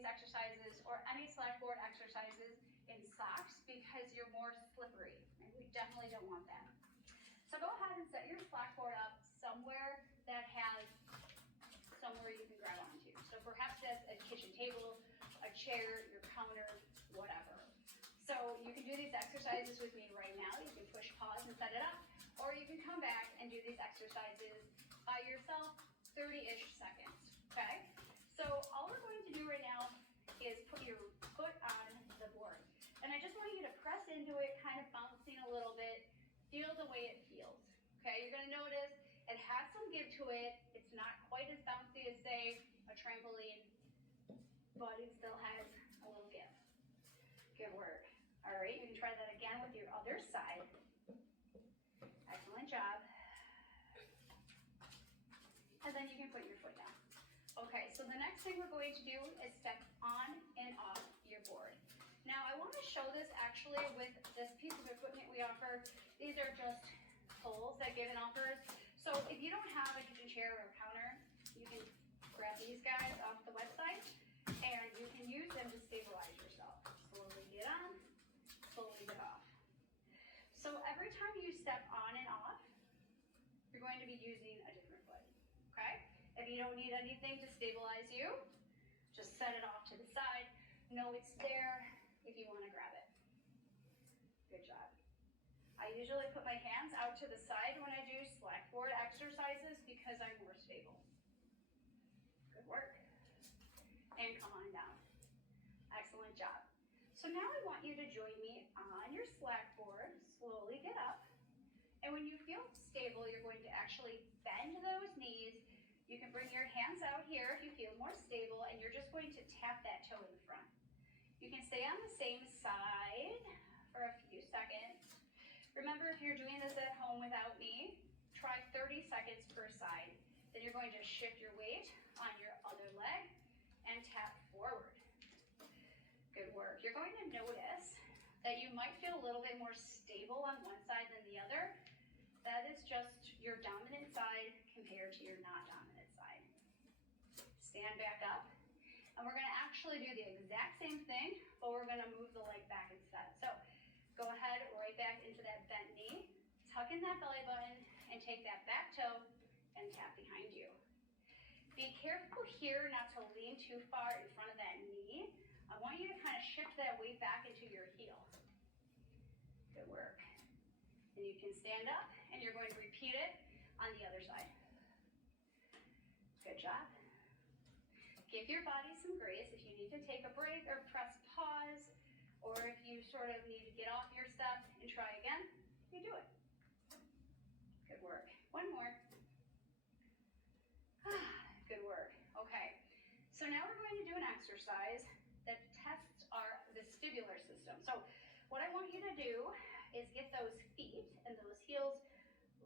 these exercises or any Slackboard exercises in socks because you're more slippery, and we definitely don't want that. So go ahead and set your Slackboard up somewhere that has somewhere you can grab onto. So perhaps that's a kitchen table, a chair, your counter, whatever. So you can do these exercises with me right now. You can push pause and set it up, or you can come back and do these exercises by yourself, 30-ish seconds, okay? So all we're going to do right now is put your foot on the board. And I just want you to press into it, kind of bouncing a little bit, feel the way it feels, okay? You're gonna notice it has some give to it. It's not quite as bouncy as, say, a trampoline, but it still has a little give. Good work. All right, you can try that again with your other side. Excellent job. And then you can put your foot down. Okay, so the next thing we're going to do is step on and off your board. Now I want to show this actually with this piece of equipment we offer. These are just poles that Gibbon offers. So if you don't have a kitchen chair or a counter, you can grab these guys off the website and you can use them to stabilize yourself. Slowly get on, slowly get off. So every time you step on and off, you're going to be using a different foot, okay? If you don't need anything to stabilize you, just set it off to the side. Know it's there if you want to grab it. Good job. I usually put my hands out to the side when I do Slackboard exercises because I'm more stable. Good work. And come on down. Excellent job. So now I want you to join me on your Slackboard. Slowly get up. And when you feel stable, you're going to actually bend those knees. You can bring your hands out here if you feel more stable, and you're just going to tap that toe in the front. You can stay on the same side for a few seconds. Remember, if you're doing this at home without me, try 30 seconds per side. Then you're going to shift your weight on your other leg and tap forward. Good work. You're going to notice that you might feel a little bit more stable on one side than the other. That is just your dominant side compared to your not dominant side. Stand back up. And we're going to actually do the exact same thing, but we're going to move the leg back instead. So go ahead right back into that bent knee. Tuck in that belly button and take that back toe and tap behind you. Be careful here not to lean too far in front of that knee. I want you to kind of shift that weight back into your heel. Good work. And you can stand up and you're going to repeat it on the other side. Good job. Give your body some grace if you need to take a break or press pause, or if you sort of need to get off your step and try again, you do it. Good work. One more. Good work. Okay, so now we're going to do an exercise that tests our vestibular system. So what I want you to do is get those feet and those heels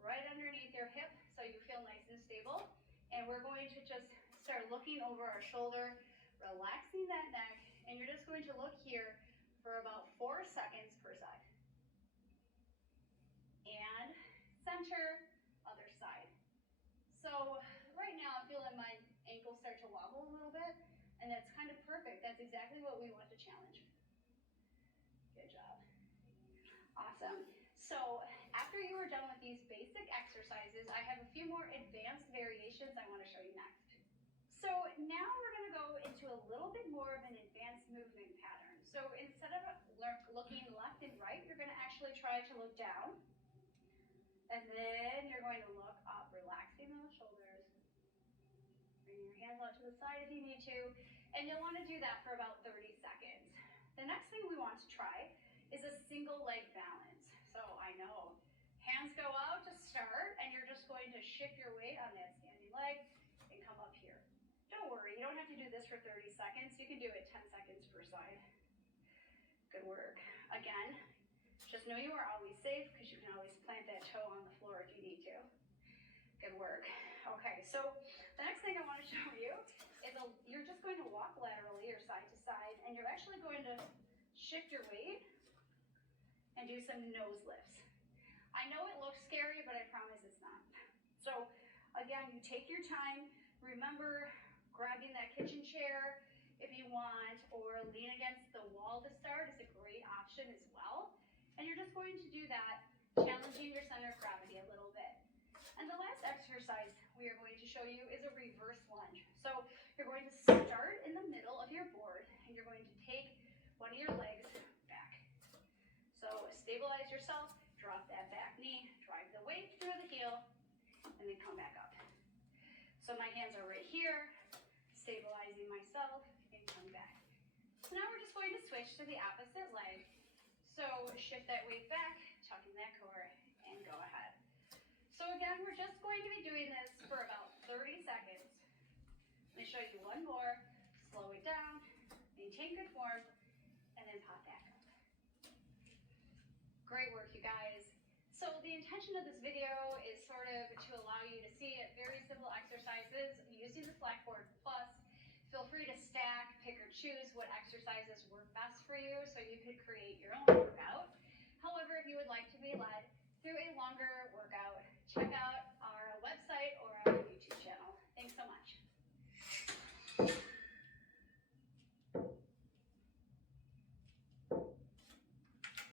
right underneath your hip so you feel nice and stable. And we're going to just start looking over our shoulder, relaxing that neck, and you're just going to look here for about 4 seconds per side. And center, other side. So right now I'm feeling my ankles start to wobble a little bit, and that's kind of perfect. That's exactly what we want to challenge. Good job. Awesome. So after you are done with these basic exercises, I have a few more advanced variations I want to show you next. So now we're going to go into a little bit more of an advanced movement pattern. So instead of looking left and right, you're going to actually try to look down. And then you're going to look up, relaxing those shoulders. Bring your hands out to the side if you need to. And you'll want to do that for about 30 seconds. The next thing we want to try is a single leg balance. So I know, hands go out to start, and you're just going to shift your weight on that standing leg and come up here. Don't worry, you don't have to do this for 30 seconds. You can do it 10 seconds per side. Good work. Again, just know you are always safe because you can always plant that toe on the floor if you need to. Good work. Okay, so the next thing I want to show you is you're just going to walk laterally or side to side, and you're actually going to shift your weight and do some nose lifts. I know it looks scary, but I promise it's not. So again, you take your time. Remember grabbing that kitchen chair if you want, you're just going to do that, challenging your center of gravity a little bit. And the last exercise we are going to show you is a reverse lunge. So you're going to start in the middle of your board, and you're going to take one of your legs back. So stabilize yourself, drop that back knee, drive the weight through the heel, and then come back up. So my hands are right here, stabilizing myself, and come back. So now we're just going to switch to the opposite leg. So shift that weight back, tucking that core, and go ahead. So again, we're just going to be doing this for about 30 seconds. Let me show you one more. Slow it down, maintain good form, and then pop back up. Great work, you guys. So the intention of this video is sort of to allow you to see very simple exercises using the Slackboard Plus. Feel free to stack, pick or choose what exercises work best for you so you could create your own workout. However, if you would like to be led through a longer workout, check out